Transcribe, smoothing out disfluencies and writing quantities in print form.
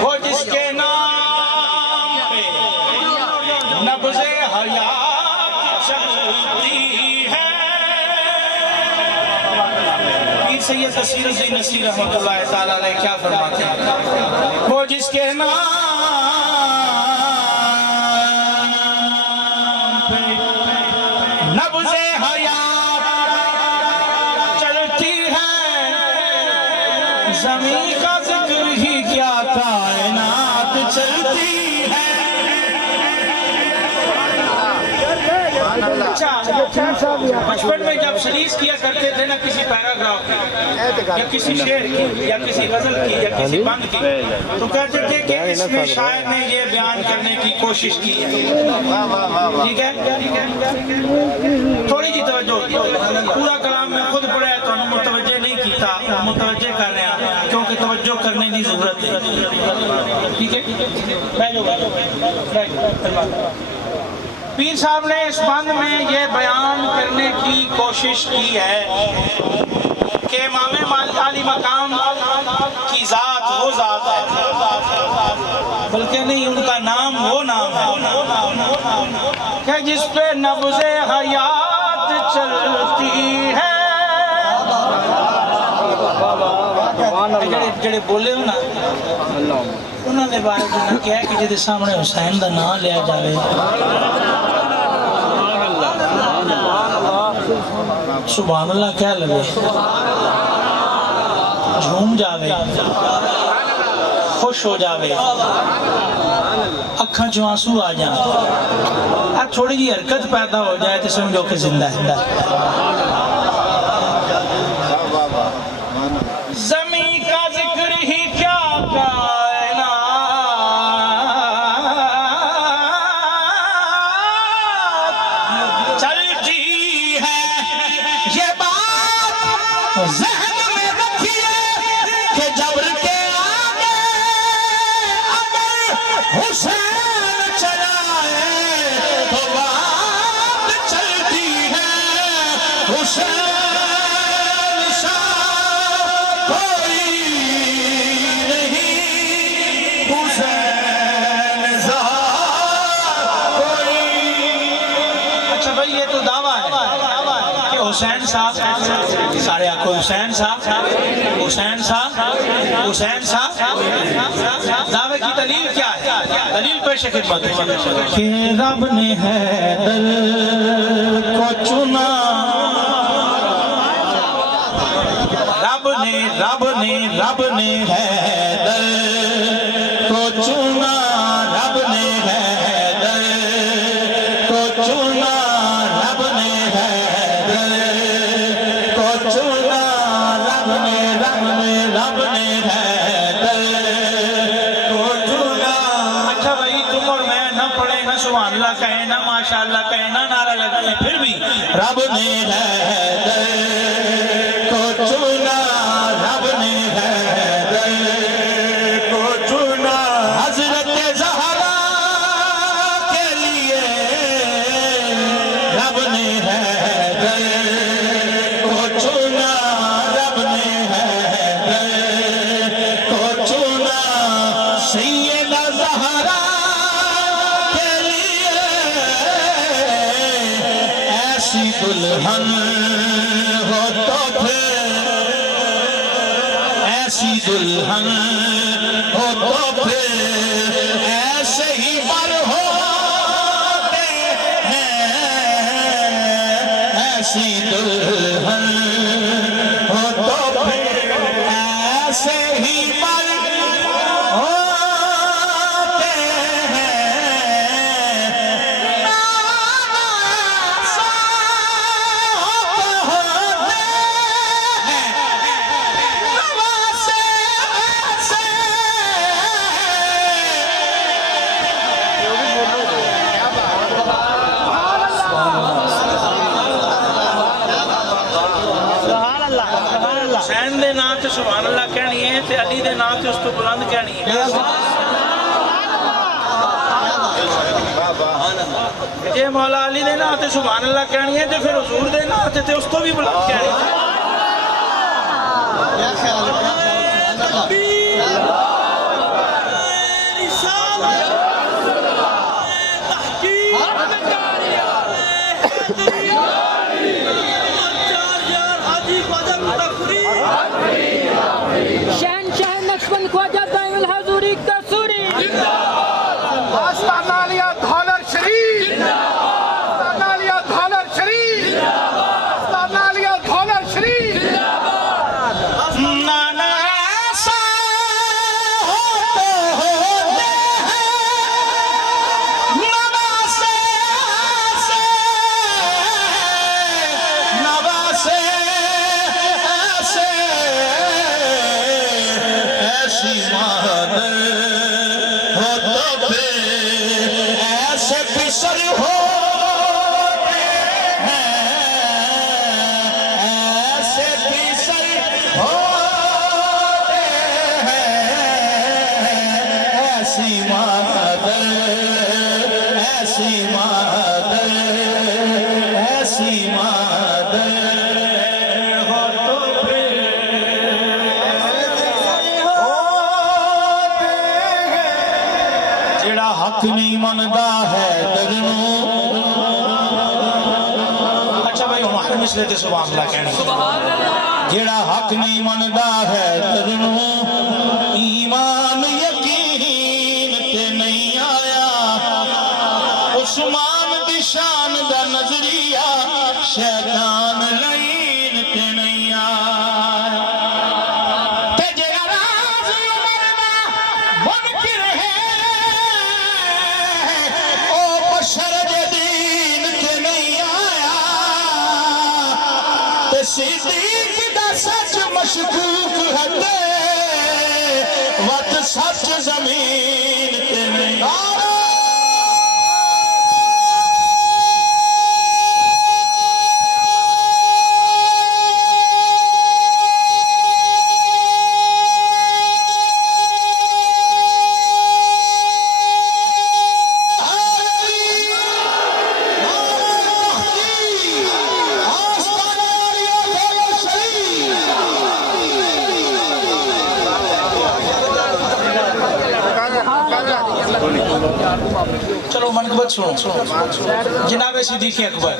وہ جس کے نام پہ نبض حیات چلتی ہے. پیر سید نصیر الدین نصیر رحمۃ اللہ تعالیٰ علیہ کیا فرماتے ہیں؟ وہ جس کے نام پہ نبض حیات چلتی ہے، زمین کا ذکر ہی کیا کائنات چلتی ہے. بچپن میں جب سلیس کیا کرتے تھے نا کسی پیراگراف کی یا کسی شعر کی یا کسی غزل کی یا کسی بند کی، تو کہتے تھے کہ اس میں شاعر نے یہ بیان کرنے کی کوشش کی ہے. ٹھیک ہے، تھوڑی جی توجہ. پورا کلام میں خود پڑھا ہے تو متوجہ نہیں کیتا، متوجہ کر رہے ہیں کیونکہ توجہ کرنے کی ضرورت ہے. ٹھیک ہے، پیر صاحب نے اس بند میں یہ بیان کرنے کی کوشش کی ہے کہ امام عالی مقام کی ذات وہ ذات ہے، بلکہ نہیں، ان کا نام وہ نام ہے کہ جس پہ نبض حیات چلتی ہے. جڑے بولے ہو نا انہوں نے بارے جو نہ کیا کہ جدے سامنے حسین دا نام لیا جاوے سبحان اللہ کیا لگے، جھوم جاوے، خوش ہو جاوے، اکھاں چوں آنسو آ جائیں، اب تھوڑی جی حرکت پیدا ہو جائے تو سمجھو کہ زندہ ہے. زمین کا ذکر ہی کیا کائنات چلتی ہے. یہ بات ذہن میں رکھیے کہ جبر کے آگے اگر حسین چلائے تو بات چلتی ہے. حسین حسین صاحب سارے آنکھوں حسین صاحب حسین صاحب حسین صاحب دعوے کی دلیل کیا ہے؟ دلیل پیش خدمت کہ رب نے حیدر کو چنا، رب نے حیدر کو چنا، رب نے حیدر کو چنا، رب نے سبحان اللہ کہنا، ماشاءاللہ کہنا، نعرہ لگائیں، پھر بھی رب نے حیدر کو چنا، رب نے حیدر کو چنا. حضرت زہرا کے لیے رب نے حیدر کو چنا، رب نے حیدر کو چنا. سیدہ زہرا دلہن ہو تو پھر، ایسی دلہن ہو تو پھر ایسے ہی پر ہوتے ہیں. ایسی دلہن ہو تو پھر ایسے ہی پر ہوتے ہیں. حسین دے نام تے سبحان اللہ کہنی ہے تے علی دے نام تے اس تو بلند کہنی ہے. جے مولا علی دے نا تے سبحان اللہ کہنی ہے تے پھر حضور دے نا تے اس تو بھی بلند کہنی ہے کیا خیال ہے شہنشاہ نقشبند خواجہ دائم الحضوری قصوری آستانہ علیہ دھولر شریف آستانہ علیہ دھولر شریف آستانہ علیہ دھولر شریف نانا سا ہوتے ہیں نواسے نواسے ایسے ایسی مادر ہو تو پھر ایسے پسر ہوتے ہیں ایسے پسر ہوتے ہیں ایسی مادر ایسی مادر ایسی مادر ہو تو پھر جڑا حق نہیں مندا ہے دگنوں اچھا بھائی ہم حق مسلے تے سبحان اللہ کہنی جڑا حق نہیں مندا ہے دگنوں ایمان یقین تے نہیں آیا عثمان دی شان دا نظریہ شیطان لعین تے نہیں آیا تے جڑا راز عمر دا منکر ہے او بشر دے دین تے نہیں آیا تے صدیق دا سچ مشکوک ہے تے وقت سچ زمین تے نہیں آیا چلو منقبت سنو جناب صدیق اکبر